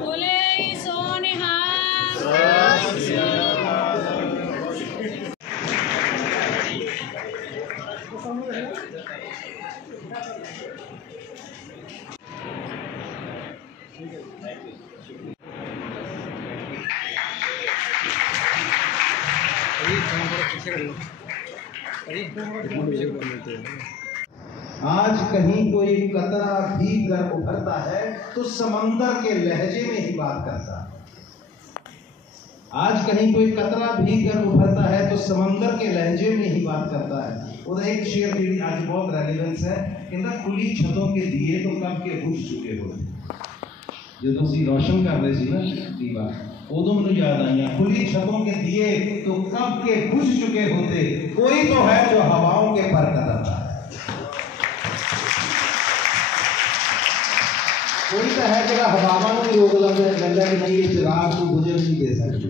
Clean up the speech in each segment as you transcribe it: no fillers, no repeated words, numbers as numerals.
बोले सोनिहा। आज कहीं कोई कतरा भी कर उभरता है तो समंदर के लहजे में ही बात करता है। आज कहीं कोई कतरा भी कर उभरता है तो समंदर के लहजे में ही बात करता है। और एक शेर मेरी आज बहुत रेलेवेंस है, कहता खुली छतों के दिए तो कब के बुझ चुके होते। जो तुसी रोशन कर रहे सी ना दीवा, उदों मैनूं याद आईयां खुली छतों के दिए तो कब के बुझ चुके होते। कोई तो है जो हवाओं के पर कतरता है, कोई तो है जो हवावां नूं रोक लैंदा कि नहीं ये चिराग को बुझन नहीं दे सकती,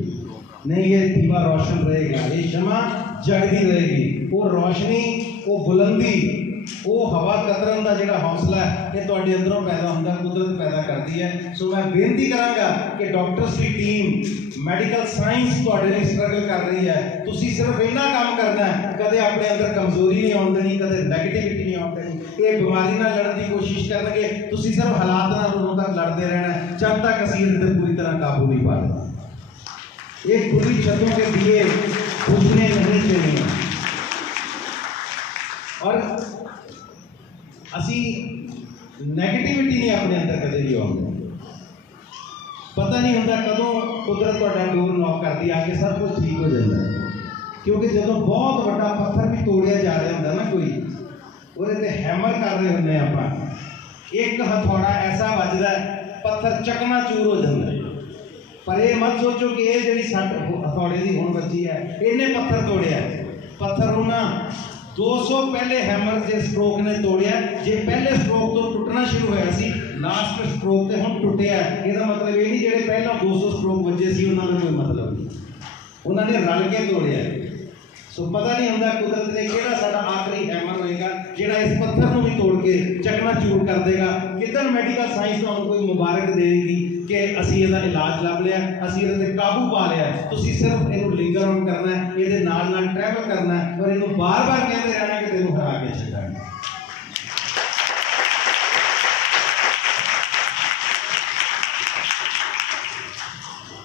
नहीं ये दीवा रोशन रहेगा, ये शमा जगदी रहेगी। वो रोशनी, वो बुलंदी, वो हवा कतरन का जो हौसला है ये तुहाडे अंदरों पैदा होंदा, कुदरत पैदा करती है। सो मैं बेनती करांगा कि डॉक्टर्स की टीम, मेडिकल साइंस तुहाडे लई स्ट्रगल कर रही है। तुसी सिर्फ इन्ना काम करना है, कदे अपने अंदर कमजोरी नहीं आउण देनी, कदे नेगेटिविटी नहीं आउण देनी। ये बीमारी नाल लड़न की कोशिश करनगे, तुसी सिर्फ हालात नाल उदों तक लड़ते रहना जब तक असीं इस ते पूरी तरह काबू नहीं पा लेंगे। ये खुली छतों के दिए बुझने नहीं चाहिए। और असी नेगेटिविटी नहीं अपने अंदर कदे भी आउंदी। पता नहीं होंदा कदों कुदरत तुहाडा डोर नॉक करदी आके सब कुछ ठीक हो जाता है। क्योंकि जदों बहुत बड़ा पत्थर भी तोड़िया जा रहा होंदा ना कोई, ਉਹਦੇ ਤੇ हैमर कर रहे होंगे ਆਪਾਂ, एक हथौड़ा ऐसा ਵੱਜਦਾ पत्थर चकनाचूर हो जाता है। पर यह मत सोचो कि ये जी सट हथौड़े की हुण बची है, इन्हें पत्थर तोड़िया। पत्थर उन्हें 200 पहले हैमर के स्ट्रोक ने तोड़िया। जे पहले स्ट्रोक तो टुटना शुरू होया सी, लास्ट स्ट्रोक ते हुण टुटिया। इसका मतलब ये नहीं जेडे पहला 200 स्ट्रोक बजे सी उन्होंने कोई मतलब नहीं, उन्होंने रल के तोड़िया। सो पता नहीं होंदा कुदरत ने किहड़ा साडा आखिरी हैमर होएगा जिहड़ा इस पत्थर नूं भी तोड़ के चकनाचूर कर देगा। किधर मेडिकल साइंस तुहानूं कोई मुबारक देगी कि असीं इहदा इलाज लभ लिया, असीं इहदे ते काबू पा लिया। तुसीं सिर्फ इहनूं लिंगर ऑन करना है, इहदे नाल नाल ट्रैवल करना है और इहनूं बार बार कहते रहना कि तैनूं हरा के छड्डांगे।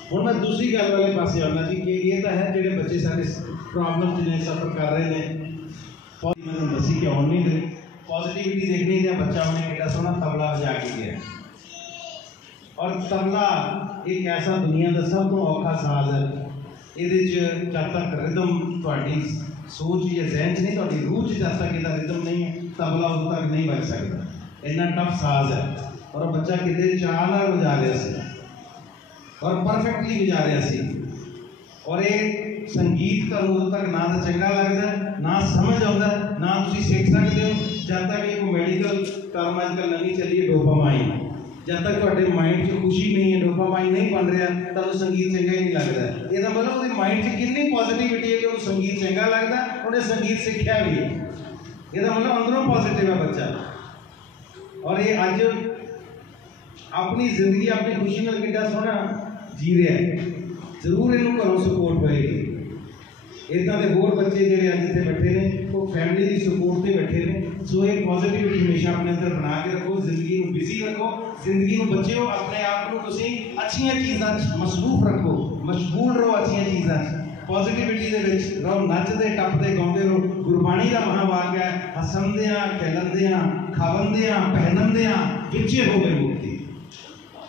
हुण मैं दूसरी गल वाले पासे आउणा जी कि ये तो है जिहड़े बच्चे साडे प्रॉब्लम जिन्हें सफर कर रहे हैं। मैंने दसी कि आउण नहीं दे पॉजिटिविटी देखनी है। बच्चा उन्हें कितना सोहना तबला बजा के गया, और तबला एक ऐसा दुनिया का सब तो औखा साज है। ये जब तक रिदम थोड़ी सोच या जहन च नहीं, थोड़ी रूह च जब तक इसका रिदम नहीं है, तबला उस तक नहीं बज सकता। इन्ना टफ साज है। और बच्चा कितने चाह नाल बजा रहा सी और परफेक्टली बजा रहा सी। और ये संगीत का उदों तक ना तो चंगा लगता, ना समझ आता, ना तुम सीख सकते हो जब तक एक मैडिकल टर्म आजकल नवी चली है डोपामाइन। जब तक थोड़े माइंड च खुशी नहीं है, डोपामाइन नहीं बन रहा, तो संगीत चंगा ही नहीं लगता। यह मतलब उसकी माइंड च कितनी पॉजिटिविटी है कि उन्हें संगीत चंगा लगता, उन्हें संगीत सीखा भी है। यह मतलब अंदरों पॉजिटिव है बच्चा। और ये अज अपनी जिंदगी अपनी खुशी में कितना सोहना जी रहा है। जरूर इन्हों घरों सपोर्ट होएगी। इदा के होर बच्चे जोड़े अज इतने बैठे ने वो फैमिली की सपोर्ट से बैठे ने। सो एक पॉजिटिविटी हमेशा अपने अंदर बना के रखो, जिंदगी को बिजी रखो, जिंदगी को बच्चो अपने आप को तुसीं अच्छियां चीज़ां मसरूफ रखो, मशगूल रहो अच्छियां चीज़ां। पॉजिटिविटी दे विच रहो, नचदे टपदे गाउंदे रहो। गुरबाणी का महावाक्य है, हसंदियां खेलंदियां खावंदियां पहनंदियां विचे होवे मुक्ति।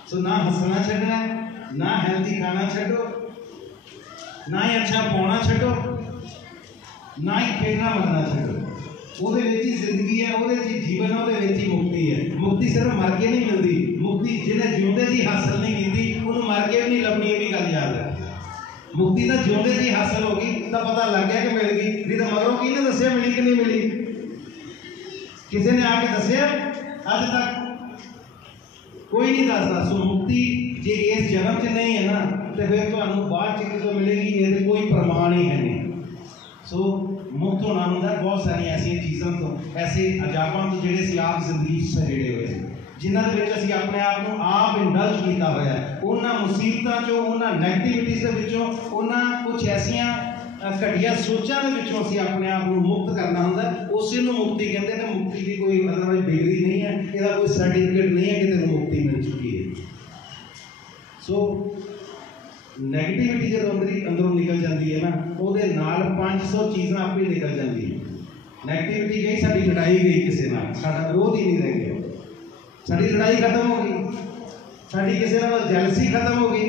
सो ना हसना छड्डना, ना हेल्दी खाना छड्डो, ना ही अच्छा पाना छड्डो, ना ही खेलना मरना छड्डो। ਉਹਦੇ ਵਿੱਚ ਹੀ ਜ਼ਿੰਦਗੀ ਹੈ, ਉਹਦੇ ਵਿੱਚ ਹੀ ਜੀਵਨ ਹੈ, ਉਹਦੇ ਵਿੱਚ ਹੀ ਮੁਕਤੀ ਹੈ। ਮੁਕਤੀ ਸਿਰਫ ਮਰ ਕੇ ਨਹੀਂ ਮਿਲਦੀ, ਮੁਕਤੀ ਜਿਹਨੇ ਜਿਉਂਦੇ ਜੀ ਹਾਸਲ ਨਹੀਂ ਕੀਤੀ ਉਹਨੂੰ ਮਰ ਕੇ ਵੀ ਨਹੀਂ ਲੱਭਣੀ। ਇਹ ਵੀ ਗੱਲ ਯਾਦ ਰੱਖੋ। ਮੁਕਤੀ ਤਾਂ ਜਿਉਂਦੇ ਜੀ ਹਾਸਲ ਹੋ ਗਈ ਤਾਂ ਪਤਾ ਲੱਗ ਗਿਆ ਕਿ ਮਿਲ ਗਈ, ਨਹੀਂ ਤਾਂ ਮਗਰੋਂ ਕਿਹਨੇ ਦੱਸਿਆ ਮਿਲੀ ਕਿ ਨਹੀਂ ਮਿਲੀ? ਕਿਸੇ ਨੇ ਆ ਕੇ ਦੱਸਿਆ? ਅੱਜ ਤੱਕ कोई नहीं दसदा। सो मुक्ति जे इस जन्म च नहीं है ना तो फिर तुहानू बाद च कितों मिलेगी, ये कोई प्रमाण ही है नहीं। सो मुक्त होना होंदा बहुत सारी ऐसी चीज़ों तो, ऐसे अजाबां तो जिहड़े असीं आप जिंदगी सजेड़े हुए जिन्हां दे विच असीं अपने आप को आप इंडल्ज किया होया है, उन्हां मुसीबतां चों, उन्हां नैगेटिविटीज़ दे विचों, उन्हां कुछ ऐसियां घटिया सोचां दे विचों असीं अपने आप को मुक्त करना होंदा। उसी नूं मुक्ति कहते हैं। मुक्ति की कोई अदरवाइज डिग्री नहीं है, इसका कोई सर्टिफिकेट नहीं है कि तेनों मुक्ति मिल चुकी है। सो नैगेटिविटी जो अंदरों निकल जाती है ना, वो 500 चीज़ां आप ही निकल जाती है। नैगेटिविटी गई, साड़ी लड़ाई गई किसी नाल, साडा विरोध ही नहीं रह गया, साड़ी लड़ाई खत्म हो गई, साड़ी किसी नाल जैलसी खत्म हो गई,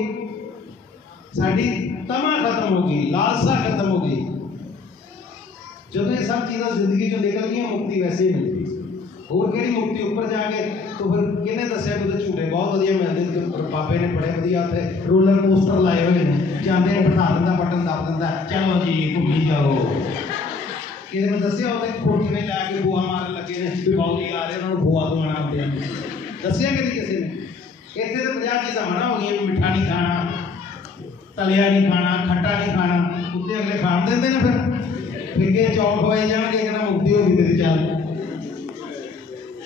साड़ी तमा खत्म हो गई, लालसा खत्म हो गई। जब ये सब चीज़ां जिंदगी चो निकल गई, मुक्ति वैसे ही मिल गई। होर केड़ी मुक्ति उपर जाके तो फिर किने दस्या कि झूठे बहुत वधिया मिलते, बाबे ने बड़े वधिया उत्थे रोलर कोस्टर लाए हुए हैं, जाते हैं बिठा दिंदा, बटन दब दिंदा, चलो जी घूमी जाओ। किसी ने दस्या उत्थे कोठी में लैके बुआ मारन लगे ने, बौली आ रहे उन्होंने बुआ तो आना आते हैं, दस्या कभी किसी ने? इतने तो 50 चीज़ां मना हो गई, मिठा नहीं खाना, तलिया नहीं खाना, खट्टा नहीं खाना, उत्ते अगले खाण देंदे ने, फिर फिके चौल खवाए जाएंगे, कहना मुक्ति होगी तेरी चल।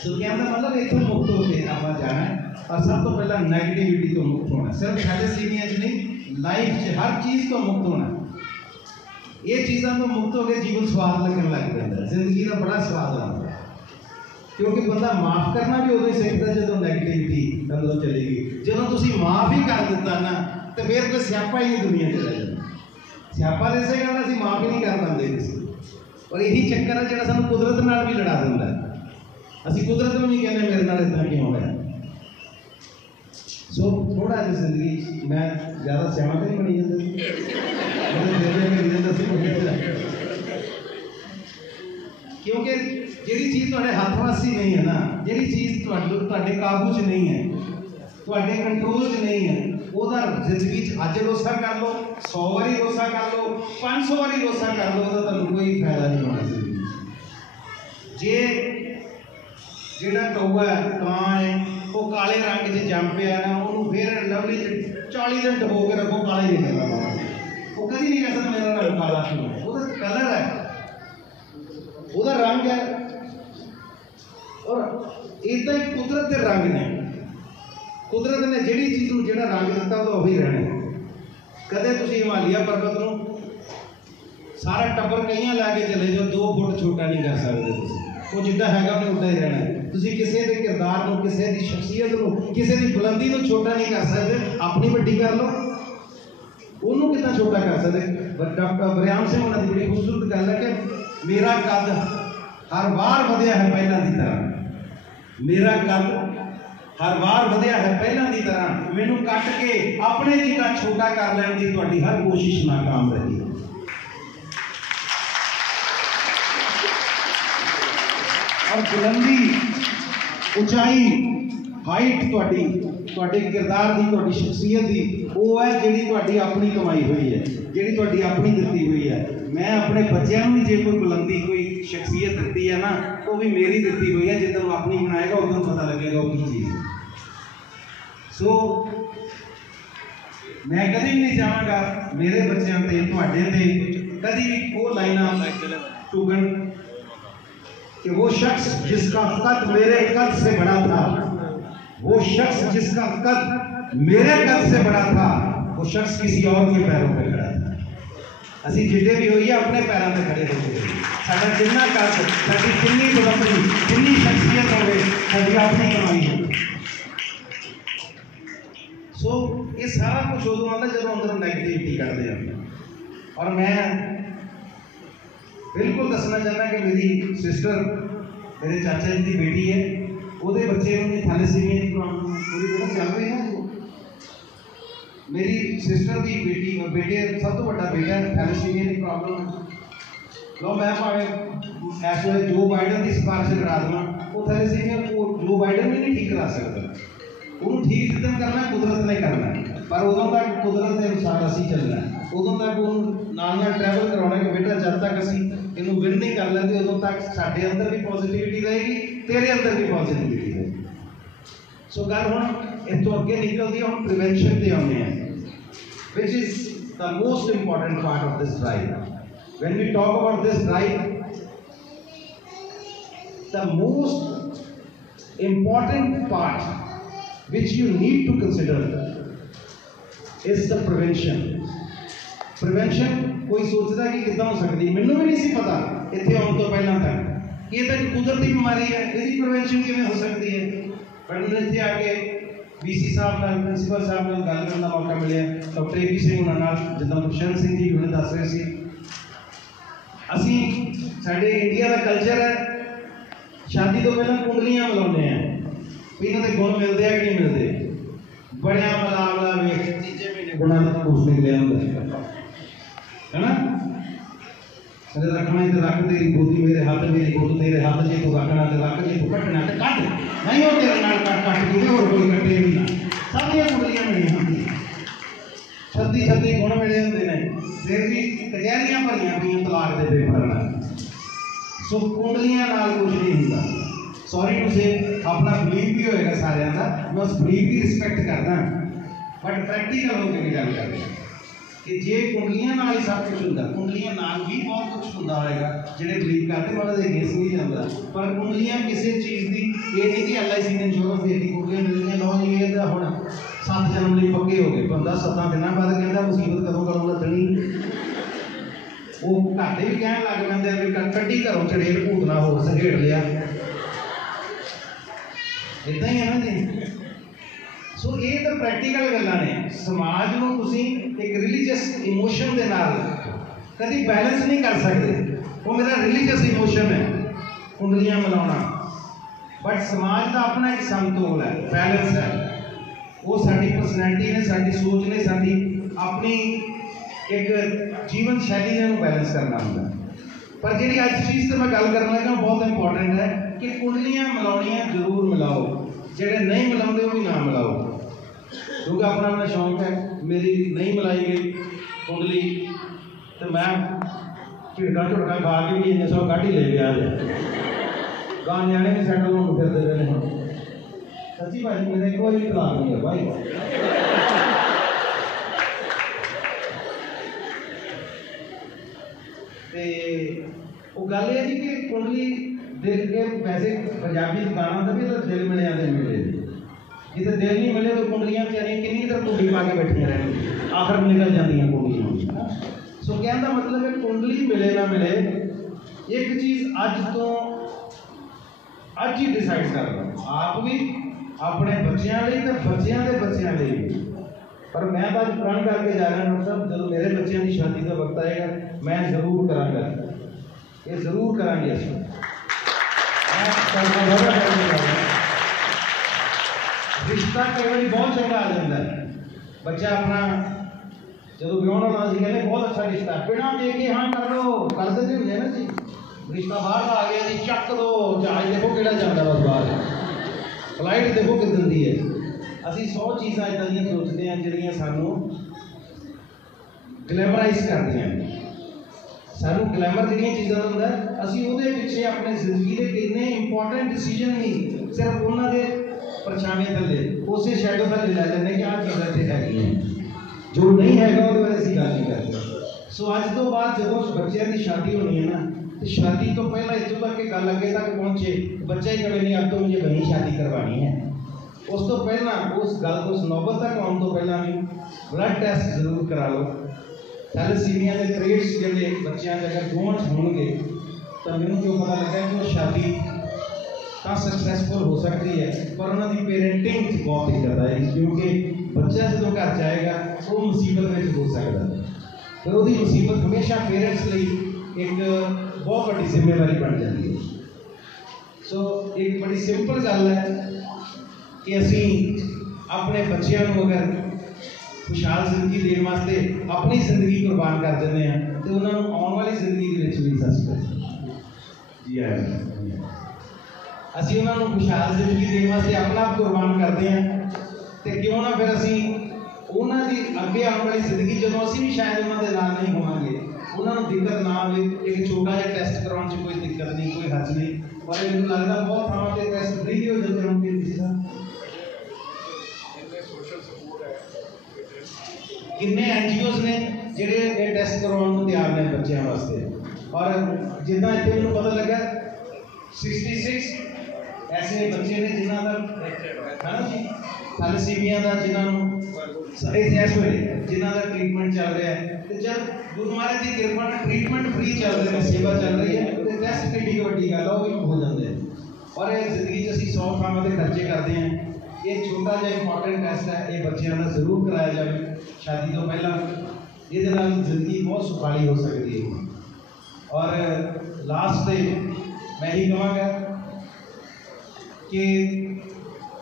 सो कहने का मतलब इतों मुक्त होकर आवा जाना है। और सब तो पहला नैगेटिविटी तो मुक्त होना, सिर्फ थैलेसीमिया नहीं, लाइफ हर चीज़ तो मुक्त होना। ये चीज़ां तो मुक्त हो गए, जीवन स्वाद लगन लग जाता है, जिंदगी का बड़ा स्वाद आता है। क्योंकि बंदा माफ़ करना भी उदों ही सीखता जो नैगेटिविटी अंदरों चलेगी। जो तुम माफ़ ही कर दिता ना, तो फिर कोई स्यापा ही नहीं दुनिया चला जाता। स्यापा इसे कहना असीं माफ़ ही नहीं कर पाते किसी, और यही चक्कर है जो सानू कुदरत नाल भी लड़ा दिंदा है। असीं कुदरत में नहीं कहने मेरे नाल इदां क्यों होया। सो थोड़ा जी जिंदगी मैं ज़्यादा स्याणा तो नहीं बनी जाती, क्योंकि जिहड़ी चीज़ तुहाडे हत्थ वस ही नहीं है ना, जिहड़ी चीज़ तुहाडे काबू च नहीं है, तुहाडे कंट्रोल च नहीं है, ਉਹਦਾ ਜ਼ਿੰਦਗੀ 'ਚ ਅੱਜ ਰੋਸਾ ਕਰ ਲਓ, 100 ਵਾਰੀ ਰੋਸਾ ਕਰ ਲਓ, 500 ਵਾਰੀ ਰੋਸਾ ਕਰ ਲਓ, ਉਹਦਾ ਤੁਹਾਨੂੰ ਕੋਈ ਫਾਇਦਾ ਨਹੀਂ ਹੋਣਾ ਜ਼ਿੰਦਗੀ 'ਚ। ਜੇ ਜਿਹੜਾ ਕਊਆ ਕਾਂ ਹੈ ਉਹ ਕਾਲੇ ਰੰਗ 'ਚ ਜੰਮ ਪਿਆ ਨਾ, ਉਹਨੂੰ ਫਿਰ ਲਵਲੀ 'ਚ 40 ਦਿਨ ਡਬੋ ਕੇ ਰੱਖੋ, ਕਾਲਾ ਹੀ ਨਹੀਂ ਕਰਦਾ, ਉਹ ਕਦੀ ਨਹੀਂ ਕਹਿ ਸਕਦਾ ਮੇਰਾ ਰੰਗ ਕਾਲਾ ਕਿਉਂ ਹੈ। ਉਹਦਾ ਕਲਰ ਹੈ, ਉਹਦਾ ਰੰਗ ਹੈ, ਔਰ ਇੱਦਾਂ ਹੀ ਕੁਦਰਤ ਦੇ ਰੰਗ ਨੇ। कुदरत ने जिहड़ी चीज़ में जिहड़ा रंग दिता वो उही रहना। कदे तुसीं हिमालय पर्वत नूं सारा टब्बर कईयां लैके चले जाओ, 2 फुट छोटा नहीं कर सकते तुसीं, वो जिद्दां हैगा उन्हें उद्दां ही रहना। तुसीं किसी के किरदार नूं, किसी की शख्सियत नूं, किसी की बुलंदी नूं छोटा नहीं कर सकते। अपनी वड्डी कर लो, उन्होंने कितना छोटा कर सकते। डॉक्टर बरियाम सिंह उन्होंने बड़ी खूबसूरत गल है कि मेरा कद हर बार वधिया है पहलां दी तरह, मेरा कद हर बार वधिया है पहलां दी तरह, मैनू कट के अपने जितना छोटा कर लैण दी तुहाडी हर कोशिश नाकाम रही। और बुलंदी, ऊंचाई, हाइट तुहाडी तुहाडे किरदार दी, तुहाडी शख्सियत दी, वो है जिहड़ी तुहाडी अपनी कमाई हुई है, जिहड़ी तुहाडी अपनी दित्ती हुई है। मैं अपने बच्चों भी जे कोई बुलंदी, कोई शख्सियत दिती है ना, तो भी मेरी दित्ती हुई है। जिद्दों अपनी बनाएगा उदों पता लगेगा वो की चीज़। सो मैं कभी भी नहीं चाहांगा मेरे बच्चों से, तुहाडे ते कभी भी वो लाइनां टुकन कि वो शख्स जिसका कद मेरे कद से बड़ा था, वो शख्स जिसका कद मेरे कद से बड़ा था, वो शख्स किसी और के पैरों पे खड़ा था। असीं जिद्दे भी होइए अपने पैरों पे खड़े होइए। साडा जिन्ना कद, साडी जिन्नी बुलंदी, जिन्नी शख्सियत होवे, साडी अपनी कमाई है। सो ये सारा कुछ उदों आता जो अंदर नैगेटिविटी करते हैं। और मैं बिल्कुल दसना चाहना कि मेरी सिस्टर, मेरे चाचा जी की बेटी है, वो बच्चे थैलेसीमिया की प्रॉब्लम पूरी तरह चल रही है। मेरी सिस्टर की बेटे सब तो बड़ा बेटा है, थैलेसीमिया की प्रॉब्लम है। लो मैं भावें इस वे जो बाइडन की सिफारिश करा देना, वो थैलेसीमिया को जो बाइडन भी नहीं ठीक करा सकता। उन्होंने ठीक जितना करना कुदरत ने करना, पर उदों तक कुदरत के अनुसार असी चलना, उदों तक नाल ट्रैवल करवाना कि बेटा जब तक असी इनू विन नहीं कर लेंगे, उदों तक साडे अंदर भी पॉजिटिविटी रहेगी, तेरे अंदर भी पॉजिटिविटी रहेगी। सो गल हुण इत्थों अगे निकलदी है, हुण प्रिवेंशन ते आउंदे हैं, which is the most important part of this drive. When we talk about this drive, the most important part which you need to consider is the prevention. Prevention कोई सोचता कि कितना हो सकती है, मैनू भी नहीं सी पता इत्थे आउण तो पहलां तक ये तो कुदरती बीमारी है, इसकी प्रिवेंशन किवें हो सकती है। पर मैनूं इत्थे आके वीसी साहब नाल प्रिंसीपल साहब नाल गल करन दा मौका मिलिया, डॉक्टर ए पी सिंह हुणां नाल, जिद्दां दुष्यंत सिंह जी हुणे दस रहे सी। असीं साडे इंडिया का कल्चर है शादी तो पहले कुंडलियां मिलाउने हैं, इन्हां दे गुण मिलते हैं कि नहीं मिलते, बड़िया मिलावला वेख तीजे महीने गुणा का कुछ निकलिया हुंदा है ना। अरे रखना तो रख, तेरी गोदी मेरे हाथ, मेरी गोद तेरे हाथ, जे तू रखना तो रख, जे तू कटना तो कट, नहीं हो तेरे नाल कट के और कोई कटे भी ना। सब ये कुंडलियां मिलियां होंदियां, 36 गुण मिले होंदे ने, फिर भी कचहरियां भरियां पईयां तलाक दे पेपर नाल। सो कुंडलियां नाल कुछ नहीं हुंदा। सॉरी टू से अपना बिलीव भी होएगा सारिਆਂ ਦਾ, मैं उस बिलीव की रिस्पैक्ट करदा, बट प्रैक्टिकल होकर भी गल कर रहे कि जे कुंडलियां नाल ही सब कुछ हुंदा, कुंडलियां नाल भी बहुत कुछ हुंदा होएगा, जिहड़े बिलीव करते ਉਹਨਾਂ ਦੇ अगेंस्ट नहीं ਜਾਂਦਾ। पर कुंडलियां किसी चीज़ की ये नहीं कि LIC ने इंश्योरेंस देती कुंडलियां मिलदियां, लो जी ये तो हुण 7 जन्म ਲਈ पक्के हो गए, बंदा 7 दिनों बाद कहता मुसीबत कदों करूँगा तनी, वो घरदे भी कहण लग पैंदे भी कड्डी घरों चड़ेल भूत ना होर सघेड़ लिया, इदां ही है ना जी। सो ये तो प्रैक्टिकल गल्लां ने, समाज नूं तुसीं एक रिलीजियस इमोशन दे नाल कदी बैलेंस नहीं कर सकते। वो मेरा रिलीजियस इमोशन है कुंडलियां मिलाउणा, बट समाज का अपना एक समतोल है, बैलेंस है, वो साडी पर्सनैलिटी ने, साडी सोच ने, साडी अपनी एक जीवन शैली ने बैलेंस करना होंगे। पर जी अज चीज़ से मैं गल कर लगा बहुत इंपॉर्टेंट है कि कुंडलियां मिलाउणियां जरूर मिलाओ, जेडे नहीं मिलाते वो भी ना मिलाओ, क्योंकि अपना अपना शौक है। मेरी नहीं मिलाई गई कुंडली तो मैं झिड़का झुड़का खा के भी इन्ने 100 काट ही ले गया, गाँव न्याणे भी सैटल होने फिरते रहे हैं। सच्ची भाई मेरा एक बार भी तलाक नहीं है भाई, वो गल है जी कि कुंडली दिल के वैसे पंजाबी गाना था भी तो दिल मिले आते मिले, जिसे दिल नहीं मिले तो कुंडलियां बेचारियां किन्नी तरह कुंडली पा के बैठिया रहें, आखिर निकल जाती कुंडलियां। सो कहने का मतलब है कुंडली मिले ना मिले, एक चीज़ अज ही डिसाइड कर लो, आप भी अपने बच्चों लिए तो बच्चों के बच्चों लिए भी। पर मैं तो अज प्रण करके जा रहा डॉक्टर साहब, जो मेरे बच्चों की शादी का वक्त आएगा मैं जरूर करांगा, ये जरूर करांगे असं रिश्ता कई बार बहुत चंगा आ जाता है, बच्चा अपना जो ब्याह वाला कहते बहुत अच्छा रिश्ता बिना देखे हाँ कर लो कर देते होंगे ना जी, रिश्ता बाहर का आ गया जी चक दो, जहाज देखो कि जाता बस बाहर, फ्लाइट देखो कितनी दी है। असी 100 चीज़ा इदा दी सोचते हैं जिहड़ियां सानू ग्लैमराइज करती हैं, सानू ग्लैमर जिहड़ियां चीज़ां हुंदा असी उहदे पिछे अपने जिंदगी के कितने इंपॉर्टेंट डिसीजन नहीं सिर्फ उन्होंने परछावे थले उस शैडो थले लै लेने कि आ चीज़ां इत्थे हैगियां, जो नहीं हैगा वो असीं गल नहीं करते। सो अज तो बाद जब बच्चों की शादी होनी है ना, तो शादी तो पहला इतों तक कि गल अगे तक पहुँचे, बच्चा ही कहे नहीं अब तो मुझे वहीं शादी करवानी है, उस तो पहला उस गल को उस नौबत तक आने तो पहला भी ब्लड टेस्ट जरूर करा लो। थैलेसीमिया के ट्रेड्स जोड़े बच्चों के अगर दोवां होंगे तो मैंने जो पता लगा कि वो शादी तो सक्सैसफुल हो सकती है, पर उन्होंने पेरेंटिंग बहुत दिक्कत आएगी, क्योंकि बच्चा जो घर जाएगा वो मुसीबत में हो सकता है, फिर वो मुसीबत हमेशा पेरेंट्स लिए एक बहुत बड़ी जिम्मेवारी बन जाती है। सो एक बड़ी सिंपल गल है कि असी अपने बच्चों को अगर खुशहाल जिंदगी देने वास्ते अपनी जिंदगी कुर्बान कर देते हैं तो उन्होंने आने वाली जिंदगी भी सकते जी है, असी उन्होंने खुशहाल जिंदगी देने वास्ते अपना आप कुर्बान करते हैं, तो क्यों ना फिर असी उन्होंने अगे आने वाली जिंदगी जो असी भी शायद उन्होंने नाल नहीं होवांगे, उन्होंने दिक्कत ना आए, एक छोटा जिहा टेस्ट करवाने कोई दिक्कत नहीं, कोई हर्ज नहीं, और मैंने लगता बहुत थावां ते टेस्ट फ्री हो जाते होंगे किन्ने NGOs ने ਜਿਹੜੇ ਇਹ ਟੈਸਟ ਕਰਵਾਉਣ ਨੂੰ ਤਿਆਰ ਨੇ ਬੱਚਿਆਂ ਵਾਸਤੇ। ਔਰ ਜਿੱਦਾਂ ਇੱਥੇ ਮੈਨੂੰ ਪਤਾ ਲੱਗਾ 66 ਐਸੇ ਬੱਚੇ ਨੇ ਜਿਨ੍ਹਾਂ ਦਾ ਹੈ ਨਾ ਜੀ ਥੈਲੇਸੀਮੀਆ ਦਾ ਜਿਨ੍ਹਾਂ ਨੂੰ ਜਿਨ੍ਹਾਂ ਦਾ ਟ੍ਰੀਟਮੈਂਟ ਚੱਲ ਰਿਹਾ ਹੈ। ਤੇ ਜਦ ਗੁਰੂ ਮਹਾਰਾਜ ਦੀ ਕਿਰਪਾ ਨਾਲ ਟ੍ਰੀਟਮੈਂਟ ਫ੍ਰੀ ਚੱਲ ਰਿਹਾ ਹੈ, ਸੇਵਾ ਚੱਲ ਰਹੀ ਹੈ, ਤੇ ਟੈਸਟ ਕਿੱਡੀ ਵੱਡੀ ਗੱਲ ਆ ਉਹ ਵੀ ਹੋ ਜਾਂਦੇ ਆ। ਔਰ ਇਹ ਜ਼ਿੰਦਗੀ 'ਚ ਅਸੀਂ 100 ਥਾਵਾਂ 'ਤੇ ਖਰਚੇ ਕਰਦੇ ਹਾਂ। ਇਹ ਛੋਟਾ ਜਿਹਾ ਇੰਪੋਰਟੈਂਟ ਟੈਸਟ ਹੈ, ਇਹ ਬੱਚਿਆਂ ਦਾ ਜ਼ਰੂਰ ਕਰਾਇਆ ਜਾਵੇ ਸ਼ਾਦੀ ਤੋਂ ਪਹਿਲਾਂ। ਇਹਦੇ ਨਾਲ ਜ਼ਿੰਦਗੀ ਬਹੁਤ ਸੁਖਾਲੀ ਹੋ ਸਕਦੀ ਹੈ। ਔਰ ਲਾਸਟ 'ਤੇ ਮੈਂ ਹੀ ਕਹਾਂਗਾ कि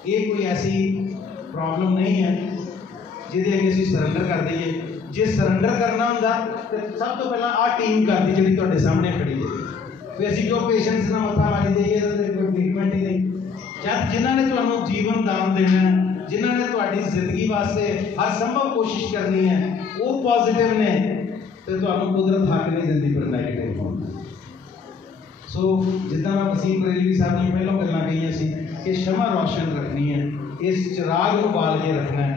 ये कोई ऐसी प्रॉब्लम नहीं है जिहदे अगे असीं सरैंडर कर दईए। जे सरैंडर करना हुंदा तो सब तो पहला आ टीम करती जिहड़ी तुहाडे सामने खड़ी है। फिर असीं जो पेशेंट्स नाल मत्था मारी जाइए इहदा कोई ट्रीटमेंट ही नहीं। जब जिन्हां ने तुहानूं जीवन दान देना है, जिन्हां ने तुहाडी जिंदगी वास्ते हर संभव कोशिश करनी है, वो पॉजिटिव ने तो तुहानूं कुदरत हक नहीं दिंदी पर नैगेटिव होना। सो जिदा मैं वसीम बरेलवी साहब ने पहलों गल्लां कहियां सी कि शमा रोशन रखनी है, इस चिराग को बाल के रखना है।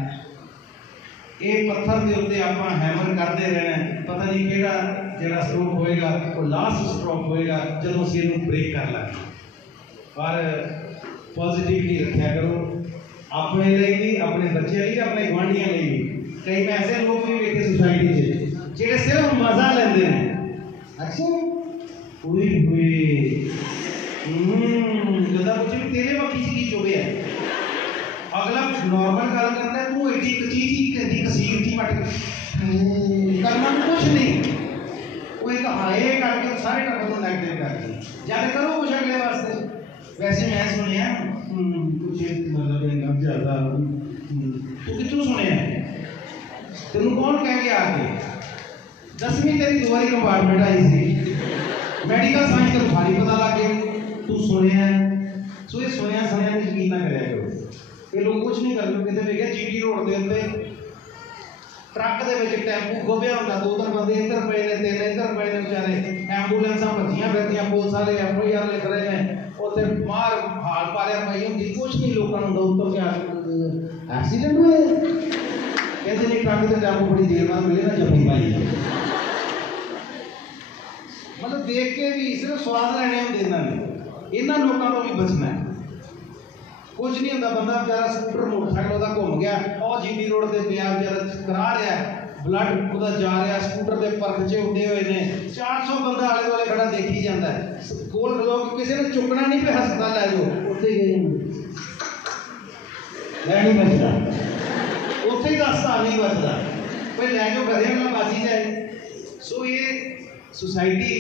ये पत्थर के उत्ते आपां हैमर करते रहना है, पता नहीं किहड़ा जिहड़ा स्ट्रोक होएगा वो लास्ट स्ट्रोक होएगा जदों असीं इहनूं ब्रेक कर लांगे। पर पॉजिटिविटी रखा करो अपने लिए भी, अपने बच्चे लिए, अपने गुआढ़ियों लिए भी। कई मैं ऐसे लोग भी वेखे सोसाइटी से जिहड़े सिर्फ मज़ा लेंदे ने। अच्छा हुई जदा कुछ भी तेरे वक्की की चुभे है, अगला नॉर्मल गल करता है, तू एडी कचीची कसीर जी मट करना कुछ नहीं, वो एक हाए करके सारे टब्बर को नेगेटिव कर दी। जब करो कुछ अगले वास्ते। वैसे मैं सुनिया कुछ मतलब ज़्यादा तू कितों सुनिया तेन कौन कह के आके 10वीं तेरी दुआरी कंपार्टमेंट आई सी, मैडिकल साइंस का भारी पता लग गया, तू सुनिया। सो ये सुनिया सुनिया यकीन ना कराया करो। ये लोग कुछ नहीं करते। कितने वेखिया GT रोड के उत्ते ट्रक के टैंपू गोभिया होंदा, 2-3 बंदे इधर पे ने, 3 इधर पे ने, बेचारे एंबूलेंसा भजियां फिरदियां, पुलिस वाले FIR लिख रहे हैं, उत्थे मार हाल पारिया पई हुंदी, कुछ नहीं लोगों को उतर के एक्सीडेंट हुए कहते नहीं ट्रक के टैंपू बड़ी देर बाद मिले ना जफी पाई। मतलब देख के भी सिर्फ स्वाद लेने होंगे इन्होंने लोगों को भी बचना है। कुछ नहीं होंदा, बंदा बेचारा स्कूटर मोटरसाइकिल वह घूम गया और GT रोड से पिया बेचारा करा रहा है, ब्लड वह जा रहा, स्कूटर के परखचे उड़े हुए ने, 400 बंदा आले दुआले खड़ा देखी जाता है। कोल लोग किसी ने चुकना नहीं पे हस्पताल लै जाओ, उत्थे गए नहीं बचता, उत्थे ही हस्पताल नहीं बचता, कोई लै जाओ घरे अगला बच ही जाए। सो ये सोसाइटी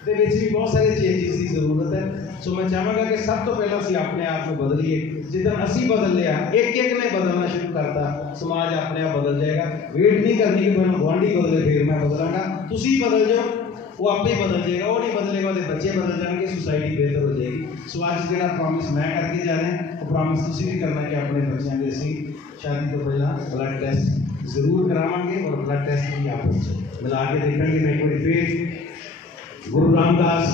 के भी बहुत सारे चेंजेस की जरूरत है। सो मैं चाहांगा कि सब तो पहले असीं अपने आप को बदलीए। जिद्दां असीं बदल लिया, एक ने बदलना शुरू करता, समाज अपने आप बदल जाएगा। वेट नहीं करनी कि पहले गुआढ़ी बदले फिर मैं बदलांगा, तुसीं बदल जाओ, वो आपे बदल जाएगा। वो नहीं बदलेगा तो बच्चे बदल जाएंगे, सोसाइटी बेहतर हो जाएगी। सो अज जो प्रॉमिस मैं करके जा रहा हूँ, वो प्रॉमिस तुसीं भी करना कि अपने बच्चों के असीं शादी तो पहला ब्लड टेस्ट जरूर करावांगे और ब्लड टेस्ट भी आपस में मिला के देखेंगे। मैं एक बार फिर गुरु रामदास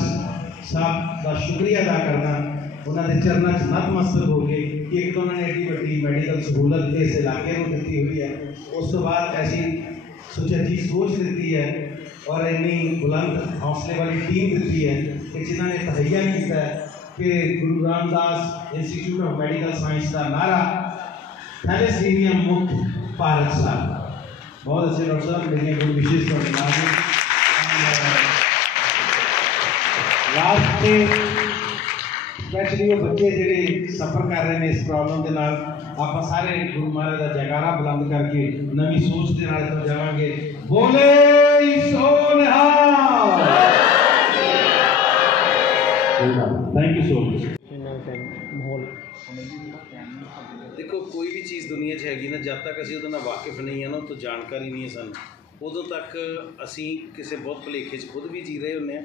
साहब का शुक्रिया अदा करना, उन्होंने चरणों च नतमस्तक हो गए कि एक तो उन्होंने एडी वड्डी मैडिकल सहूलत इस इलाके को दी हुई है, उस तो बाद ऐसी सुचजी सोच दी है और इन्नी बुलंद हौसले वाली टीम दी है कि जिन्होंने तहैया किया है कि गुरु Ramdas Institute of medical science का नारा थैलेसीमिया मुक्त भारत साहब। बहुत अच्छे डॉक्टर साहब, लेकिन कोई विशेष लास्ट में स्पैशली वो बच्चे जो सफर कर रहे हैं इस प्रॉब्लम के नाल, आप सारे गुरु महाराज का जयकारा बुलंद करके नवी सोच के नाल तो जावांगे। बोले सो निहाल। Thank you so much. देखो कोई भी चीज़ दुनिया हैगी ना, जब तक असीं उहदे नाल वाकिफ नहीं है ना, तो जानकारी नहीं है सानूं, उदों तक असीं किसी बहुत भुलेखे खुद भी जी रहे होंगे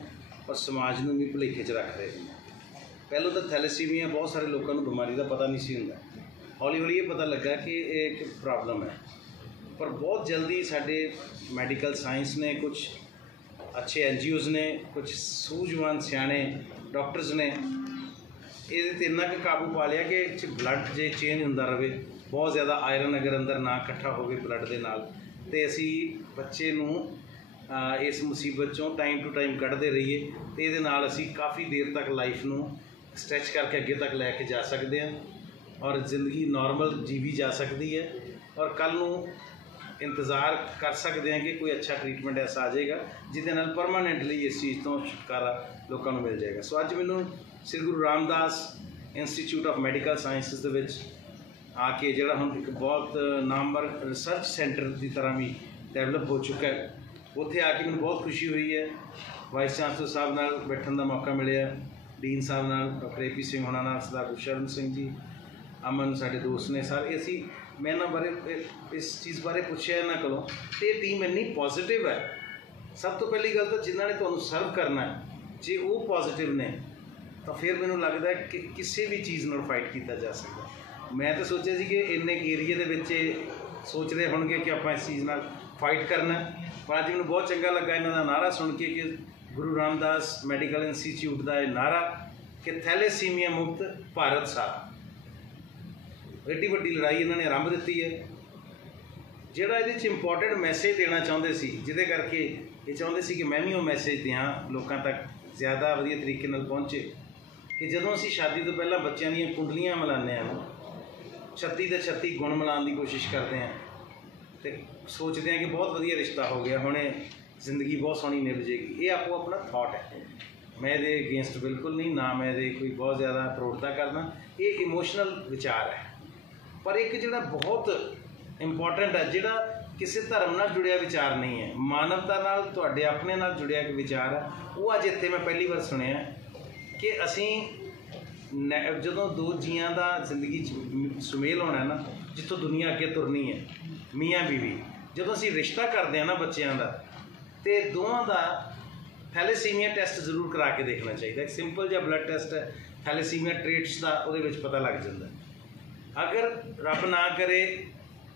और समाज में भी भुलेखे रख रहे हैं। पहलों तो थैलेसीमिया बहुत सारे लोगों को बीमारी का पता नहीं सी हुंदा, हौली हौली ये पता लगा कि एक प्रॉब्लम है। पर बहुत जल्दी साडे मैडिकल साइंस ने, कुछ अच्छे NGOs ने, कुछ सूझवान सियाणे डॉक्टर्स ने ये इन्ना कि काबू पा लिया कि ब्लड जे चेंज होंदा रहे, बहुत ज़्यादा आयरन अगर अंदर ना इकट्ठा हो ब्लड के नाल ਤੇ ਅਸੀਂ ਬੱਚੇ ਨੂੰ ਇਸ ਮੁਸੀਬਤ ਚੋਂ ਟਾਈਮ ਟੂ ਟਾਈਮ ਕੱਢਦੇ ਰਹੀਏ ਤੇ ਇਹਦੇ ਨਾਲ ਅਸੀਂ ਕਾफ़ी ਦੇਰ ਤੱਕ ਲਾਈਫ ਨੂੰ ਸਟ੍ਰੈਚ ਕਰਕੇ ਅੱਗੇ ਤੱਕ ਲੈ ਕੇ ਜਾ ਸਕਦੇ ਹਾਂ ਔਰ ਜ਼ਿੰਦਗੀ ਨॉर्मल जीवी जा सकती है और कल ਨੂੰ इंतज़ार कर सकते हैं कि कोई अच्छा ट्रीटमेंट ऐसा आ जाएगा जिसके नाल परमानेंटली इस चीज़ तो छुटकारा लोगों को मिल जाएगा। सो अज मैनू Shri Guru Ramdas Institute of Medical Sciences दे विच आके जिहड़ा हुण एक बहुत नामवर रिसर्च सेंटर की तरह भी डेवलप हो चुका है, उत्थे आके मैनू बहुत खुशी हुई है। वाइस चांसलर साहब नाल बैठण दा मौका मिलिया, डीन साहब नाल डॉक्टर ए पी सिंह होना नाल सरदार गुरशरण सिंह जी, अमन साडे दोस्त ने सारे। असी मैं इन्हां बारे इस चीज़ बारे पुछया इन्हां कोलों ते टीम इन्नी पॉजिटिव है। सब तो पहली गल तो जिन्हां ने तुहानूं सर्व करना है जे वो पॉजिटिव ने तो फिर मैनूं लगदा है कि किसी भी चीज़ नाल फाइट किया जा सकदा। मैं तो सोचा सी कि इन्ने एरिए दे विच सोच रहे होणगे कि आपां इस चीज़ नाल फाइट करना, पर अज मैनूं बहुत चंगा लगा इन्हां दा नारा सुन के कि गुरु रामदास मैडिकल इंस्टीट्यूट का यह नारा कि थैलेसीमिया मुक्त भारत सारा। एड्डी वड्डी लड़ाई इन्होंने आरंभ दी है। जिहड़ा ये इंपॉर्टेंट मैसेज देना चाहते सी, जिहदे करके ये चाहते सी कि मैं भी वो मैसेज दियाँ लोगों तक ज़्यादा वधिया तरीके नाल पहुँचे कि जदों असीं शादी तो पहला बच्चों दी कुंडलियां मिलाने हैं, 36 के 36 गुण मिलाने की कोशिश करते हैं तो सोचते हैं कि बहुत वधिया रिश्ता हो गया, हुणे जिंदगी बहुत सोहनी निभ जाएगी। ये आपको अपना थॉट है, मैं ये अगेंस्ट बिल्कुल नहीं, ना मैं ये कोई बहुत ज़्यादा प्रौढ़ता करना, ये इमोशनल विचार है। पर एक जिहड़ा बहुत इंपॉर्टेंट है, जिहड़ा किसी धर्म नाल जुड़िया विचार नहीं है, मानवता नाल तुहाडे अपने नाल जुड़िया एक विचार है, वो अज इत्थे मैं पहली बार सुनिया कि असीं जदों दो जियां दा जिंदगी सुमेल होना है ना, जिथों दुनिया अगे तुरनी है, मियाँ बीवी, जदों असीं रिश्ता करते हैं ना बच्चों का, तो दोवां दा थैलेसीमिया टेस्ट जरूर करा के देखना चाहिए। एक सिंपल जिहा ब्लड टेस्ट है थैलेसीमिया ट्रेट्स का, उहदे विच पता लग जाता है। अगर रब ना करे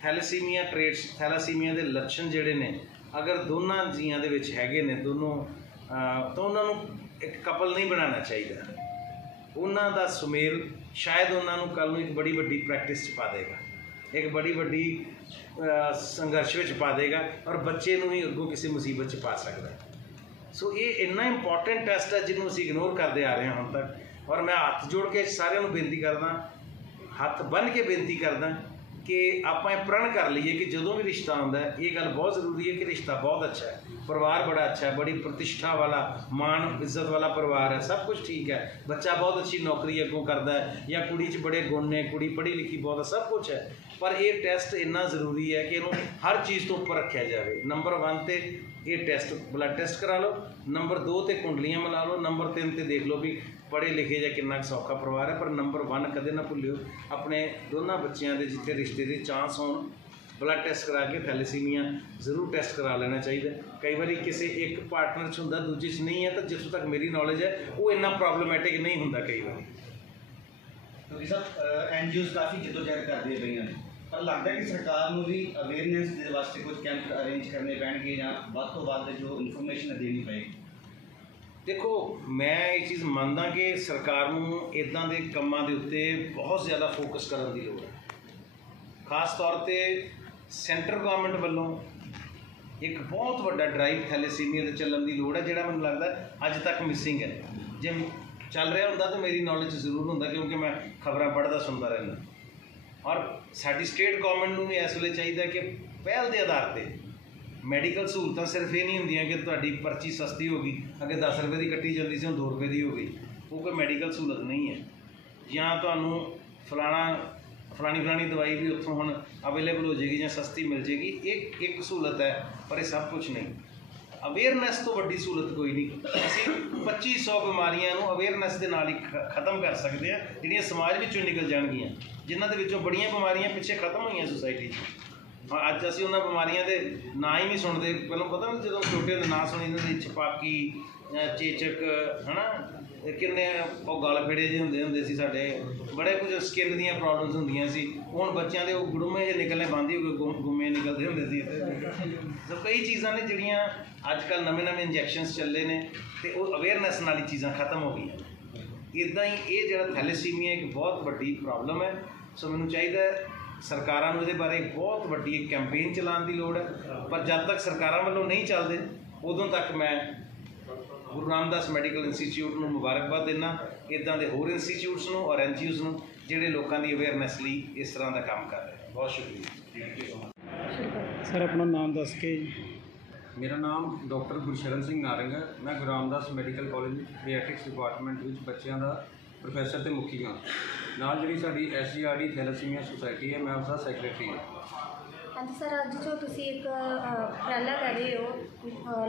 थैलेसीमिया ट्रेट्स थैलासीमिया के लक्षण जिहड़े ने अगर दोनों जियां दे विच हैगे ने दोनों, तो उन्होंने एक कपल नहीं बनाना चाहिए। उन्हां दा सुमेल शायद उन्होंने कल नूं एक बड़ी वड्डी प्रैक्टिस पा देगा, एक बड़ी वड्डी संघर्ष में पा देगा और बच्चे नूं ही अगों किसी मुसीबत च पा सकता है। सो ये इन्ना इंपॉर्टेंट टेस्ट है जिन्होंने असीं इग्नोर करते आ रहे हैं हुण तक। और मैं हाथ जोड़ के सारिਆਂ ਨੂੰ बेनती करदा, हथ बन के बेनती करदा कि आप प्रण कर लीए कि जो भी रिश्ता आता है, ये गल बहुत जरूरी है कि रिश्ता बहुत अच्छा है, परिवार बड़ा अच्छा है, बड़ी प्रतिष्ठा वाला मान इज्जत वाला परिवार है, सब कुछ ठीक है, बच्चा बहुत अच्छी नौकरी अगों करता है या कुड़ी च बड़े गुण ने, कुड़ी पढ़ी लिखी बहुत है, सब कुछ है। पर यह टेस्ट इन्ना जरूरी है कि इन्हों हर चीज़ तो उपर रखा जाए। नंबर 1 ते ये टेस्ट ब्लड टेस्ट करा लो, नंबर 2 ते कुंडलियां मिला लो, नंबर 3 ते देख लो भी पढ़े लिखे या कितना सौखा परिवार है। पर नंबर 1 कदे ना भुल्लियो, अपने दोनों बच्चों के जिथे रिश्ते के चांस हो ब्लड टेस्ट करा के थैलेसीमिया जरूर टेस्ट करा लेना चाहिए। कई बार किसी एक पार्टनर च होंदा दूजे च नहीं है, तो जितों तक मेरी नॉलेज है वो इन्ना प्रॉब्लमैटिक नहीं होंदा कई बार। क्योंकि सब NGOs काफ़ी जिद्दोजहद करदियां पईयां ने, पर लगता है कि सरकार को भी अवेयरनेस के वास्ते कुछ कैंप अरेंज करने पैणगे या वध तो वध जो इन्फॉर्मेशन देनी पएगी। देखो मैं ये चीज़ मानदा कि सरकार नूं इदां दे कामां दे उत्ते बहुत ज़्यादा फोकस करन दी लोड़ है। खास तौर पे सेंट्रल गवर्नमेंट वालों एक बहुत बड़ा ड्राइव थैलेसीमिया दे चलन दी लोड़ है, जिहड़ा मैनूं लगदा अज तक मिसिंग है। जे चल रहा होंदा तो मेरी नॉलेज जरूर होंदा, क्योंकि मैं खबरां पढ़दा सुनदा रहना। और साडी स्टेट गवर्नमेंट नूं भी इस वेले चाहिए कि पहल के आधार पर मैडिकल सहूलतां सिर्फ ये नहीं होंदियां कि तुहाडी पर्ची सस्ती होगी, अगे 10 रुपए की कट्टी जाती सी, 2 रुपए की हो गई, वो कोई मैडिकल सहूलत नहीं है। या तुहानूं फलानी दवाई भी उत्थों हुण अवेलेबल हो जाएगी या सस्ती मिल जाएगी, एक सहूलत है, पर यह सब कुछ नहीं। अवेयरनैस तो वड्डी सहूलत कोई नहीं। असीं 2500 बीमारियां नूं अवेयरनैस के नाल ही खत्म कर सकते हैं, जिहड़ियां समाज विचों निकल जाणगियां, जिन्हां दे विचों बड़ियां बीमारियां पिछे खत्म होईयां सोसाइटी च। अज असीं उन्हां बीमारियां दे ना ही नहीं सुनते। पहलों पता नहीं जो छोटे होंदे ना सुनी जांदे, छपाकी, चेचक, है ना, किन्ने गल फेड़े जे होंदे सी साडे, बड़े कुछ स्किन दीयां प्रॉब्लम्स होंदियां सी। हुण बच्चों के गुड़ुमे जे निकलने बंद ही हो गए, गुम्मे निकलते होंदे सी। तो कई चीज़ां ने जिहड़ियां अजकल नवे इंजैक्शनस चले ने, तो वो अवेयरनैस नाल ही चीज़ां खत्म हो गई। इदां ही ये जिहड़ा थैलेसीमिया एक बहुत वड्डी प्रॉब्लम है। सो मैनूं चाहिए ਸਰਕਾਰਾਂ ਨੂੰ ਇਹਦੇ ਬਾਰੇ ਬਹੁਤ ਵੱਡੀ ਇੱਕ ਕੈਂਪੇਨ ਚਲਾਉਣ ਦੀ ਲੋੜ ਹੈ। ਪਰ ਜਦ ਤੱਕ ਸਰਕਾਰਾਂ ਵੱਲੋਂ ਨਹੀਂ ਚੱਲਦੇ ਉਦੋਂ ਤੱਕ ਮੈਂ ਗੁਰੂ ਰਾਮਦਾਸ ਮੈਡੀਕਲ ਇੰਸਟੀਚਿਊਟ ਨੂੰ ਮੁਬਾਰਕਬਾਦ ਦਿੰਦਾ, ਇੱਦਾਂ ਦੇ ਹੋਰ ਇੰਸਟੀਚਿਊਟਸ ਨੂੰ ਔਰ NGOs ਨੂੰ ਜਿਹੜੇ ਲੋਕਾਂ ਦੀ ਅਵੇਅਰਨੈਸ ਲਈ ਇਸ ਤਰ੍ਹਾਂ ਦਾ ਕੰਮ ਕਰ ਰਹੇ। ਬਹੁਤ ਸ਼ੁਕਰੀਆ। सर अपना नाम दस के। मेरा नाम डॉक्टर गुरशरण सिंह नारंग है। मैं गुरु Ramdas medical college paediatrics department ਵਿੱਚ ਬੱਚਿਆਂ ਦਾ ਪ੍ਰੋਫੈਸਰ ਤੇ ਮੁਖੀ ਹਾਂ। ਨਾਲ ਜਿਹੜੀ ਸਾਡੀ SGRD ਥੈਲੇਸੀਮੀਆ ਸੁਸਾਇਟੀ ਹੈ, ਮੈਂ ਉਸਦਾ ਸੈਕਟਰੀ ਹਾਂ। ਹਾਂਜੀ ਸਰ, ਅੱਜ ਜੋ ਤੁਸੀਂ ਇੱਕ ਉਪਰਾਲਾ ਕਰ ਰਹੇ ਹੋ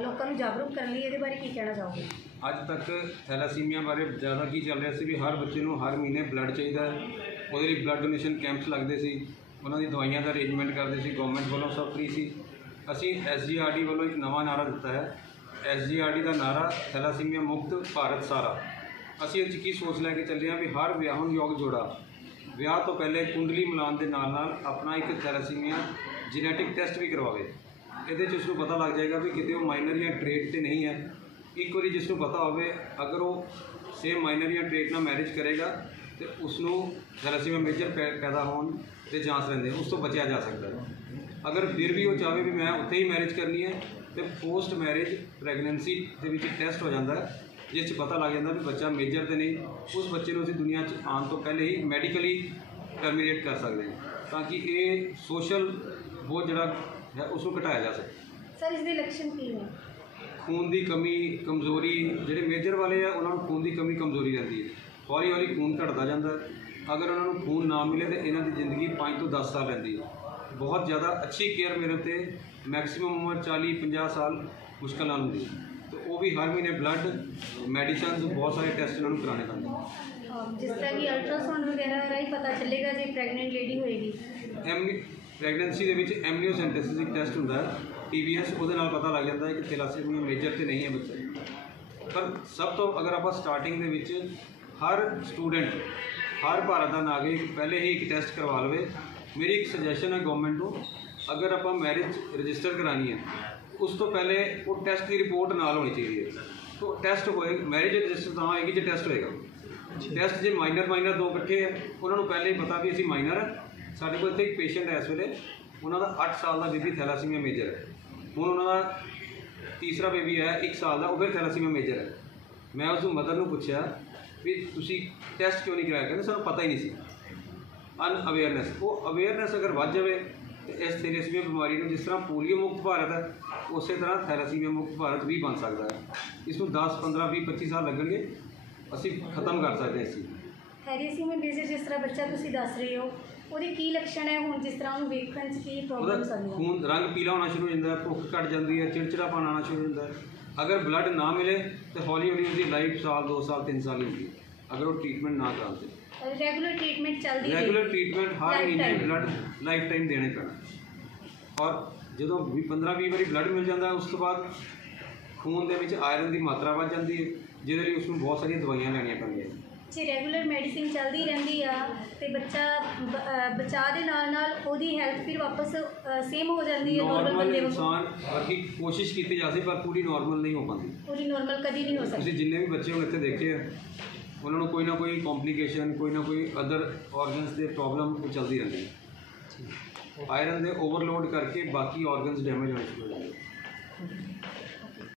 ਲੋਕਾਂ ਨੂੰ ਜਾਗਰੂਕ ਕਰਨ ਲਈ, ਇਹਦੇ ਬਾਰੇ ਕੀ ਕਹਿਣਾ ਚਾਹੋਗੇ? ਅੱਜ ਤੱਕ ਥੈਲੇਸੀਮੀਆ ਬਾਰੇ ਜ਼ਿਆਦਾ ਕੀ ਚੱਲ ਰਿਹਾ ਸੀ ਵੀ ਹਰ ਬੱਚੇ ਨੂੰ ਹਰ ਮਹੀਨੇ ਬਲੱਡ ਚਾਹੀਦਾ ਹੈ, ਉਹਦੇ ਲਈ ਬਲੱਡ ਡੋਨੇਸ਼ਨ ਕੈਂਪਸ ਲੱਗਦੇ ਸੀ, ਉਹਨਾਂ ਦੀ ਦਵਾਈਆਂ ਦਾ ਅਰੇਂਜਮੈਂਟ ਕਰਦੇ ਸੀ, ਗਵਰਨਮੈਂਟ ਵੱਲੋਂ ਸਭ ਫ੍ਰੀ ਸੀ। ਅਸੀਂ SGRD ਵੱਲੋਂ ਇੱਕ ਨਵਾਂ ਨਾਰਾ ਦਿੱਤਾ ਹੈ। SGRD ਦਾ ਨਾਰਾ ਥੈਲਾਸੀਮੀਆ ਮੁਕਤ ਭਾਰਤ ਸਾਰਾ। ਅਸੀਂ ਇਹ 'ਚ ਕੀ ਸੋਚ ਲੈ ਕੇ ਚੱਲੇ ਹਾਂ ਵੀ ਹਰ ਵਿਆਹੁਣਯੋਗ ਜੋੜਾ ਵਿਆਹ ਤੋਂ ਪਹਿਲੇ ਕੁੰਡਲੀ ਮਿਲਾਉਣ ਦੇ ਨਾਲ ਨਾਲ ਆਪਣਾ ਇੱਕ ਥੈਲਾਸੀਮੀਆ ਜੀਨੈਟਿਕ ਟੈਸਟ ਵੀ ਕਰਵਾਵੇ। ਇਹਦੇ 'ਚ ਉਸ ਨੂੰ ਪਤਾ ਲੱਗ ਜਾਏਗਾ ਵੀ ਕਿਤੇ ਉਹ ਮਾਈਨਰ ਜਾਂ ਟ੍ਰੇਟ ਤੇ ਨਹੀਂ ਹੈ। ਇੱਕ ਵਾਰੀ ਜਿਸ ਨੂੰ ਪਤਾ ਹੋਵੇ, ਅਗਰ ਉਹ ਸੇਮ ਮਾਈਨਰ ਜਾਂ ਟ੍ਰੇਟ ਨਾਲ ਮੈਰਿਜ ਕਰੇਗਾ ਤੇ ਉਸ ਨੂੰ ਥੈਲਾਸੀਮੀਆ ਮੇਜਰ ਪੈਦਾ ਹੋਣ ਦੇ ਚਾਂਸ ਰਹਿੰਦੇ, ਉਸ ਤੋਂ ਬਚਿਆ ਜਾ ਸਕਦਾ ਹੈ। ਅਗਰ ਫਿਰ ਵੀ ਉਹ ਚਾਹਵੇ ਵੀ ਮੈਂ ਉੱਥੇ ਹੀ ਮੈਰਿਜ ਕਰਨੀ ਹੈ ਤੇ ਪੋਸਟ ਮੈਰਿਜ ਪ੍ਰੈਗਨੈਂਸੀ ਦੇ ਵਿੱਚ ਟੈਸਟ ਹੋ ਜਾਂਦਾ ਹੈ, ਜਿਸ 'ਚ ਪਤਾ ਲੱਗ ਜਾਂਦਾ ਵੀ ਬੱਚਾ ਮੇਜਰ ਤੇ ਨਹੀਂ। ਉਸ ਬੱਚੇ ਨੂੰ ਅਸੀਂ ਦੁਨੀਆ 'ਚ ਆਉਣ ਤੋਂ ਪਹਿਲੇ ਹੀ ਮੈਡੀਕਲੀ ਟਰਮੀਨੇਟ ਕਰ ਸਕਦੇ ਹਾਂ, ਤਾਂ ਕਿ ਇਹ ਸੋਸ਼ਲ ਬੋਝ ਜਿਹੜਾ ਹੈ ਉਸ ਨੂੰ ਘਟਾਇਆ ਜਾ ਸਕੇ। ਸਰ, ਇਸ ਦੇ ਲੱਛਣ ਕੀ ਨੇ? ਖੂਨ ਦੀ ਕਮੀ, ਕਮਜ਼ੋਰੀ। ਜਿਹੜੇ ਮੇਜਰ ਵਾਲੇ ਆ ਉਹਨਾਂ ਨੂੰ ਖੂਨ ਦੀ ਕਮੀ ਕਮਜ਼ੋਰੀ ਰਹਿੰਦੀ ਹੈ, ਹੌਲੀ ਹੌਲੀ ਖੂਨ ਘਟਦਾ ਜਾਂਦਾ ਹੈ। ਅਗਰ ਉਹਨਾਂ ਨੂੰ ਖੂਨ ਨਾ ਮਿਲੇ ਤਾਂ ਇਹਨਾਂ ਦੀ ਜ਼ਿੰਦਗੀ 5 ਤੋਂ 10 ਸਾਲ ਰਹਿੰਦੀ ਹੈ। ਬਹੁਤ ਜ਼ਿਆਦਾ ਅੱਛੀ ਕੇਅਰ ਮੇਰੇ ਉੱਤੇ ਮੈਕਸਿਮਮ ਉਮਰ 40-50 ਸਾਲ ਮੁਸ਼ਕਿਲ ਨਾਲ ਹੁੰਦੀ ਹੈ। ਤੇ ਉਹ ਵੀ ਹਰ ਮਹੀਨੇ ਬਲੱਡ, ਮੈਡੀਸਨਸ, ਬਹੁਤ ਸਾਰੇ ਟੈਸਟ ਇਹਨਾਂ ਨੂੰ ਕਰਾਉਣੇ ਪੈਂਦੇ। ਜਿਸ ਤਰ੍ਹਾਂ ਕਿ ਅਲਟਰਾਸਾਊਂਡ ਵਗੈਰਾ ਰਾਹੀਂ ਪਤਾ ਚੱਲੇਗਾ ਜੇ ਪ੍ਰੈਗਨੈਂਟ ਲੇਡੀ ਹੋਏਗੀ। ਪ੍ਰੈਗਨੈਂਸੀ ਦੇ ਵਿੱਚ ਐਮਨੀਓਸੈਂਟੇਸਿਸ ਇੱਕ ਟੈਸਟ ਹੁੰਦਾ ਹੈ, TBS, ਉਹਦੇ ਨਾਲ ਪਤਾ ਲੱਗ ਜਾਂਦਾ ਹੈ ਕਿ ਥੈਲਾਸੀਮੀਆ ਮੇਜਰ ਤੇ ਨਹੀਂ ਹੈ ਬੱਚਾ। ਪਰ ਸਭ ਤੋਂ ਅਗਰ ਆਪਾਂ ਸਟਾਰਟਿੰਗ ਦੇ ਵਿੱਚ ਹਰ ਸਟੂਡੈਂਟ, ਹਰ ਭਾਰਤ ਦਾ ਨਾਗਰਿਕ ਪਹਿਲੇ ਹੀ ਇੱਕ ਟੈਸਟ ਕਰਵਾ ਲਵੇ। ਮੇਰੀ ਇੱਕ ਸੁਜੈਸ਼ਨ ਹੈ ਗਵਰਨਮੈਂਟ ਨੂੰ, ਅਗਰ ਆਪਾਂ ਮੈਰਿਜ ਰਜਿਸਟਰ ਕਰਾਉਣੀ ਹੈ ਉਸ ਤੋਂ ਪਹਿਲੇ ਉਹ ਟੈਸਟ ਦੀ ਰਿਪੋਰਟ ਨਾਲ ਹੋਣੀ ਚਾਹੀਦੀ ਹੈ। ਤਾਂ ਟੈਸਟ ਹੋਏ, ਮੈਰਿਜ ਰਜਿਸਟਰ ਤਾਂ ਹੋਏਗੀ ਜੇ ਟੈਸਟ ਹੋਏਗਾ। ਟੈਸਟ ਜੇ ਮਾਈਨਰ ਦੋ ਇਕੱਠੇ ਹੈ, ਉਹਨਾਂ ਨੂੰ ਪਹਿਲੇ ਹੀ ਪਤਾ ਵੀ ਅਸੀਂ ਮਾਈਨਰ ਹੈ। ਸਾਡੇ ਕੋਲ ਇੱਥੇ ਇੱਕ ਪੇਸ਼ੈਂਟ ਹੈ ਇਸ ਵੇਲੇ, ਉਹਨਾਂ ਦਾ 8 ਸਾਲ ਦਾ ਬੇਬੀ ਥੈਲਾਸੀਮੀਆ ਮੇਜਰ ਹੈ। ਹੁਣ ਉਹਨਾਂ ਦਾ ਤੀਸਰਾ ਬੇਬੀ ਹੈ 1 ਸਾਲ ਦਾ, ਉਹ ਫਿਰ ਥੈਲਾਸੀਮੀਆ ਮੇਜਰ ਹੈ। ਮੈਂ ਉਸ ਮਦਰ ਨੂੰ ਪੁੱਛਿਆ ਵੀ ਤੁਸੀਂ ਟੈਸਟ ਕਿਉਂ ਨਹੀਂ ਕਰਾਇਆ? ਕਹਿੰਦੇ ਸਾਨੂੰ ਪਤਾ ਹੀ ਨਹੀਂ ਸੀ। ਅਨਅਵੇਅਰਨੈਸ। ਉਹ ਅਵੇਅਰਨੈਸ ਅਗਰ ਵੱਧ ਜਾਵੇ ਤਾਂ ਇਸ ਥੈਲਾਸੀਮੀਆ ਬਿਮਾਰੀ ਨੂੰ, ਜਿਸ ਤਰ੍ਹਾਂ ਪੋਲੀਓ ਮੁਕਤ ਭਾਰਤ ਹੈ, ਉਸੇ ਤਰ੍ਹਾਂ ਥੈਲਾਸੀਮੀਆ ਮੁਕਤ ਭਾਰਤ ਵੀ ਬਣ ਸਕਦਾ ਹੈ। ਇਸ ਨੂੰ 10, 15, 20, 25 ਸਾਲ ਲੱਗਣਗੇ, ਅਸੀਂ ਖਤਮ ਕਰ ਸਕਦੇ ਹਾਂ ਇਸ ਚੀਜ਼। ਥੈਲਾਸੀਮੀਆ ਮੇਜਰ ਜਿਸ ਤਰ੍ਹਾਂ ਬੱਚਾ ਤੁਸੀਂ ਦੱਸ ਰਹੇ ਹੋ, ਉਹਦੇ ਕੀ ਲੱਛਣ ਹੈ? ਹੁਣ ਜਿਸ ਤਰ੍ਹਾਂ ਉਹਨੂੰ ਵੇਖਣ 'ਚ ਕੀ ਪ੍ਰੋਬਲਮਸ ਆਉਂਦੀਆਂ? ਖੂਨ ਰੰਗ ਪੀਲਾ ਹੋਣਾ ਸ਼ੁਰੂ ਹੋ ਜਾਂਦਾ ਹੈ, ਭੁੱਖ ਘਟ ਜਾਂਦੀ ਹੈ, ਚਿੜਚਿੜਾਪਨ ਆਉਣਾ ਸ਼ੁਰੂ ਹੋ ਜਾਂਦਾ ਹੈ। ਅਗਰ ਬਲੱਡ ਨਾ ਮਿਲੇ ਤਾਂ ਹੌਲੀ ਹੌਲੀ ਉਹਦੀ ਲਾਈਫ ਸਾਲ, 2 ਸਾਲ, 3 ਸਾਲ ਹੀ ਹੁੰਦੀ ਹੈ, ਅਗਰ ਉਹ ਟ੍ਰੀਟਮੈਂਟ ਨਾ ਕਰਾਉਂਦੇ। ਰੈਗੂਲਰ ਟ੍ਰੀਟਮੈਂਟ ਚੱਲਦੀ ਹੈ? ਰੈਗੂਲਰ ਟ੍ਰੀਟਮੈਂਟ ਹਰ ਮਹੀਨੇ ਬਲੱਡ ਲਾਈਫ ਟਾਈਮ ਦੇਣੇ ਪੈਣਾ। ਔਰ ਜਦੋਂ 15-20 ਵਾਰੀ ਬਲੱਡ ਮਿਲ ਜਾਂਦਾ, ਉਸ ਤੋਂ ਬਾਅਦ ਖੂਨ ਦੇ ਵਿੱਚ ਆਇਰਨ ਦੀ ਮਾਤਰਾ ਵੱਧ ਜਾਂਦੀ ਹੈ, ਜਿਹਦੇ ਲਈ ਉਸ ਨੂੰ ਬਹੁਤ ਸਾਰੀਆਂ ਦਵਾਈਆਂ ਲੈਣੀਆਂ ਪੈਂਦੀਆਂ। ਜੇ ਰੈਗੂਲਰ ਮੈਡੀਸਿਨ ਚੱਲਦੀ ਰਹਿੰਦੀ ਆ ਤੇ ਬਚਾਅ ਦੇ ਨਾਲ ਉਹਦੀ ਹੈਲਥ ਫਿਰ ਵਾਪਸ ਸੇਮ ਹੋ ਜਾਂਦੀ ਹੈ ਨੋਰਮਲ ਬੰਦੇ ਵਾਂਗੂ। ਇਨਸਾਨ ਬਾਕੀ ਕੋਸ਼ਿਸ਼ ਕੀਤੀ ਜਾ ਸਕਦੀ ਪਰ ਪੂਰੀ ਨੋਰਮਲ ਨਹੀਂ ਹੋ ਪਾਉਂਦੀ। ਪੂਰੀ ਨੋਰਮਲ ਕਦੀ ਨਹੀਂ ਹੋ ਸਕਦੀ। ਤੁਸੀਂ ਜਿੰਨੇ ਵੀ ਬੱਚੇ ਹੁਣ ਇੱਥੇ ਦੇਖੇ ਆ, ਉਹਨਾਂ ਨੂੰ ਕੋਈ ਨਾ ਕੋਈ ਕੰਪਲਿਕੇਸ਼ਨ, ਕੋਈ ਨਾ ਕੋਈ ਅਦਰ ਆਰਗਨਸ ਦੇ ਪ੍ਰੋਬਲਮ ਉਹ ਚੱਲਦੀ ਰਹਿੰਦੀ ਹੈ। ਆਇਰਨ ਦੇ ਓਵਰਲੋਡ ਕਰਕੇ ਬਾਕੀ ਆਰਗਨਸ ਡੈਮੇਜ ਹੋਣੇ ਸ਼ੁਰੂ ਹੋ ਜਾਂਦੇ।